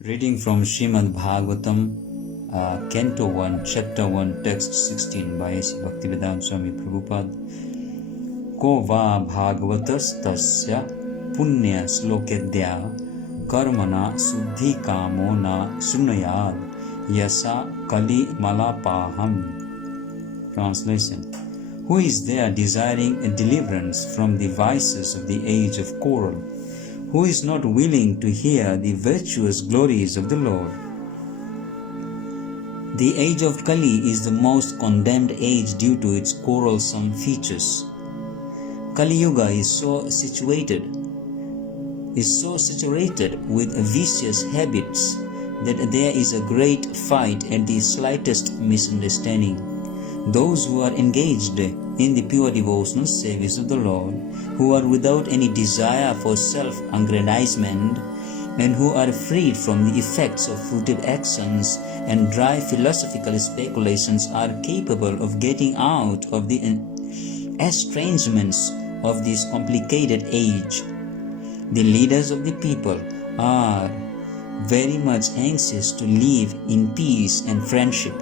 Reading from Srimad Bhagavatam, Canto 1, Chapter 1, Text 16 by A.C. Bhaktivedanta Swami Prabhupada. Ko va bhagavatas tasya punya slokadya karmana suddhi kamo na sunayad yasa kali malapaham. Translation. Who is there desiring a deliverance from the vices of the age of coral? Who is not willing to hear the virtuous glories of the Lord? The age of Kali is the most condemned age due to its quarrelsome features. Kali Yuga is so saturated with vicious habits that there is a great fight at the slightest misunderstanding. Those who are engaged in the pure devotional service of the Lord, who are without any desire for self-aggrandizement, and who are freed from the effects of furtive actions and dry philosophical speculations, are capable of getting out of the estrangements of this complicated age. The leaders of the people are very much anxious to live in peace and friendship,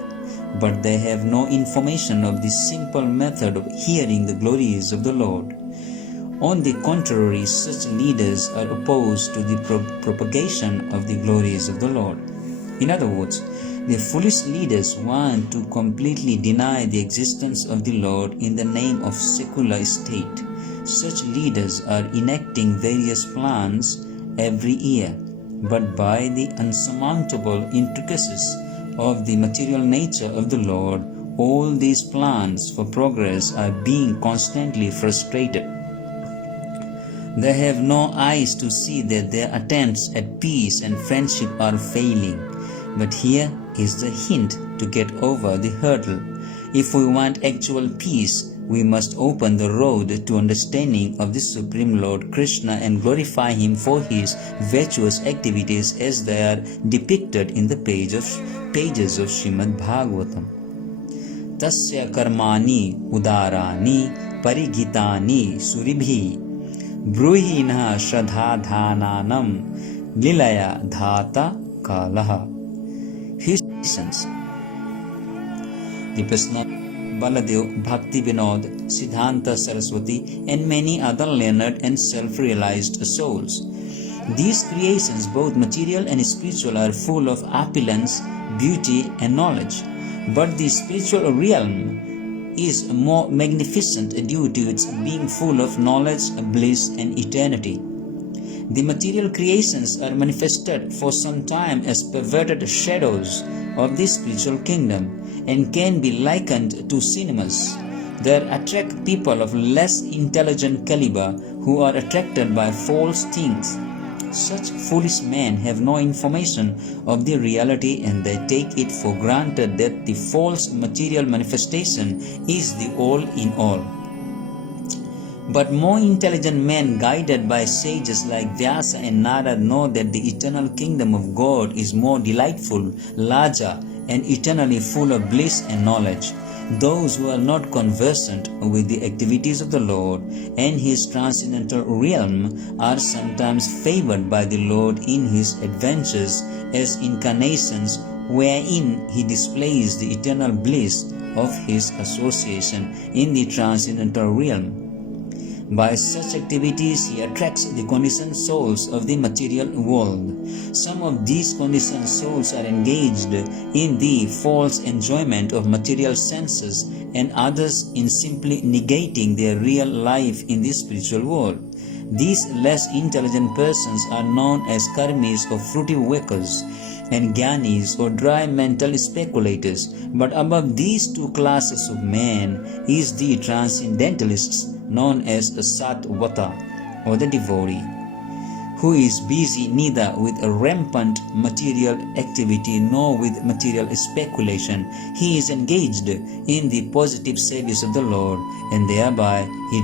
but they have no information of the simple method of hearing the glories of the Lord. On the contrary, such leaders are opposed to the propagation of the glories of the Lord. In other words, the foolish leaders want to completely deny the existence of the Lord in the name of secular state. Such leaders are enacting various plans every year, but by the unsurmountable intricacies of the material nature of the Lord, all these plans for progress are being constantly frustrated. They have no eyes to see that their attempts at peace and friendship are failing. But here is the hint to get over the hurdle. If we want actual peace, we must open the road to understanding of the Supreme Lord Krishna and glorify Him for His virtuous activities as they are depicted in the pages of Srimad Bhagavatam. Tasya karmani udarani parigitani suribhi bruhina shradhadhananam lilaya dhata kalaha. His reasons. The personal Baladev, Bhakti Vinod, Siddhanta Saraswati, and many other learned and self-realized souls. These creations, both material and spiritual, are full of opulence, beauty, and knowledge. But the spiritual realm is more magnificent due to its being full of knowledge, bliss, and eternity. The material creations are manifested for some time as perverted shadows of the spiritual kingdom and can be likened to cinemas. They attract people of less intelligent caliber who are attracted by false things. Such foolish men have no information of the reality, and they take it for granted that the false material manifestation is the all in all. But more intelligent men, guided by sages like Vyasa and Narad, know that the eternal kingdom of God is more delightful, larger, and eternally full of bliss and knowledge. Those who are not conversant with the activities of the Lord and His transcendental realm are sometimes favored by the Lord in His adventures as incarnations, wherein He displays the eternal bliss of His association in the transcendental realm. By such activities, He attracts the conditioned souls of the material world. Some of these conditioned souls are engaged in the false enjoyment of material senses, and others in simply negating their real life in the spiritual world. These less intelligent persons are known as karmis or fruitive workers, and jnanis or dry mental speculators. But above these two classes of men is the transcendentalists, known as a Satvata or the devotee, who is busy neither with a rampant material activity nor with material speculation. He is engaged in the positive service of the Lord, and thereby he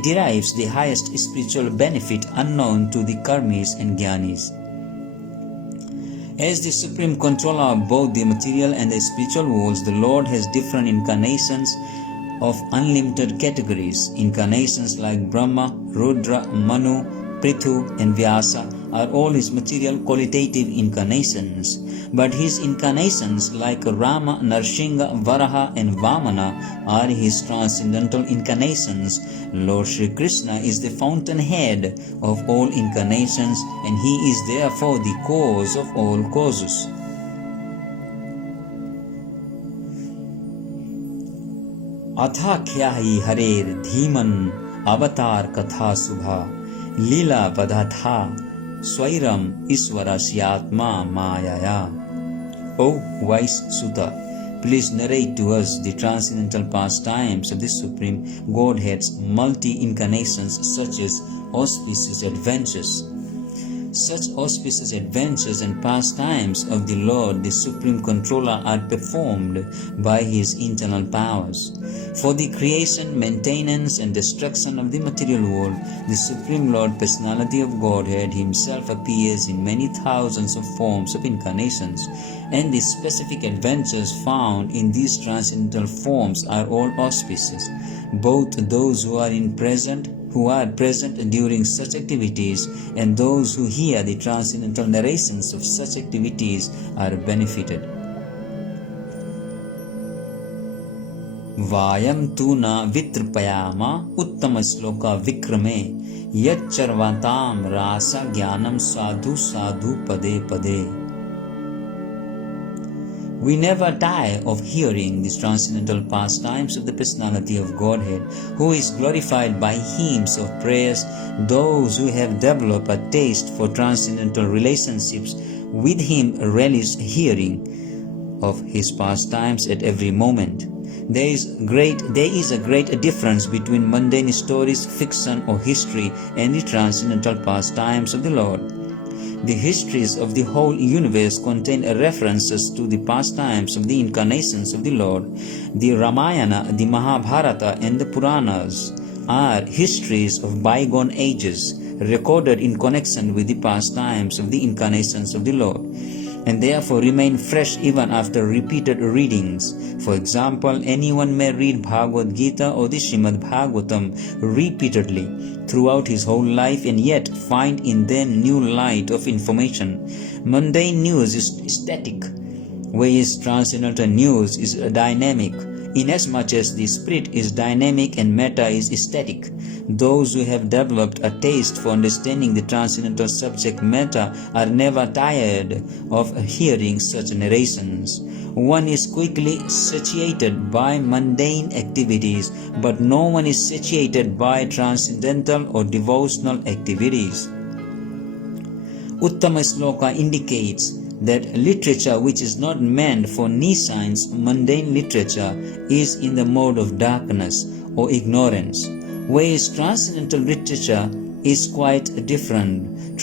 derives the highest spiritual benefit unknown to the karmis and jnanis. As the supreme controller of both the material and the spiritual worlds, the Lord has different incarnations of unlimited categories. Incarnations like Brahma, Rudra, Manu, Prithu, and Vyasa are all his material qualitative incarnations, but his incarnations like Rama, Narsingha, Varaha and Vamana are his transcendental incarnations. Lord Shri Krishna is the fountainhead of all incarnations, and he is therefore the cause of all causes. अथा क्या ही हरेर धीमन अवतार कथा सुभा लीला बधा था स्वैरम ईश्वरस्यात्मा मायया. O wise Sutta, please narrate to us the transcendental pastimes of the Supreme Godhead's multi-incarnations, such as auspicious adventures. Such auspicious adventures and pastimes of the Lord, the Supreme Controller, are performed by His internal powers. For the creation, maintenance and destruction of the material world, the Supreme Lord, Personality of Godhead, Himself appears in many thousands of forms of incarnations, and the specific adventures found in these transcendental forms are all auspicious. Both those who are present during such activities and those who hear the transcendental narrations of such activities are benefited. Vayam tu na vitrpayama uttama sloka vikrame yacharvatam rasa jnanam sadhu sadhu pade pade. We never tire of hearing these transcendental pastimes of the Personality of Godhead, who is glorified by hymns of praise. Those who have developed a taste for transcendental relationships with Him relish hearing of His pastimes at every moment. There is a great difference between mundane stories, fiction or history, and the transcendental pastimes of the Lord. The histories of the whole universe contain references to the pastimes of the incarnations of the Lord. The Ramayana, the Mahabharata and the Puranas are histories of bygone ages, recorded in connection with the pastimes of the incarnations of the Lord, and therefore remain fresh even after repeated readings. For example, anyone may read Bhagavad Gita or the Srimad Bhagavatam repeatedly throughout his whole life and yet find in them new light of information. Mundane news is static, whereas transcendental news is dynamic, inasmuch as the spirit is dynamic and matter is static. Those who have developed a taste for understanding the transcendental subject matter are never tired of hearing such narrations. One is quickly satiated by mundane activities, but no one is satiated by transcendental or devotional activities. Uttama Sloka indicates that literature which is not meant for nescience, mundane literature, is in the mode of darkness or ignorance, whereas transcendental literature is quite different.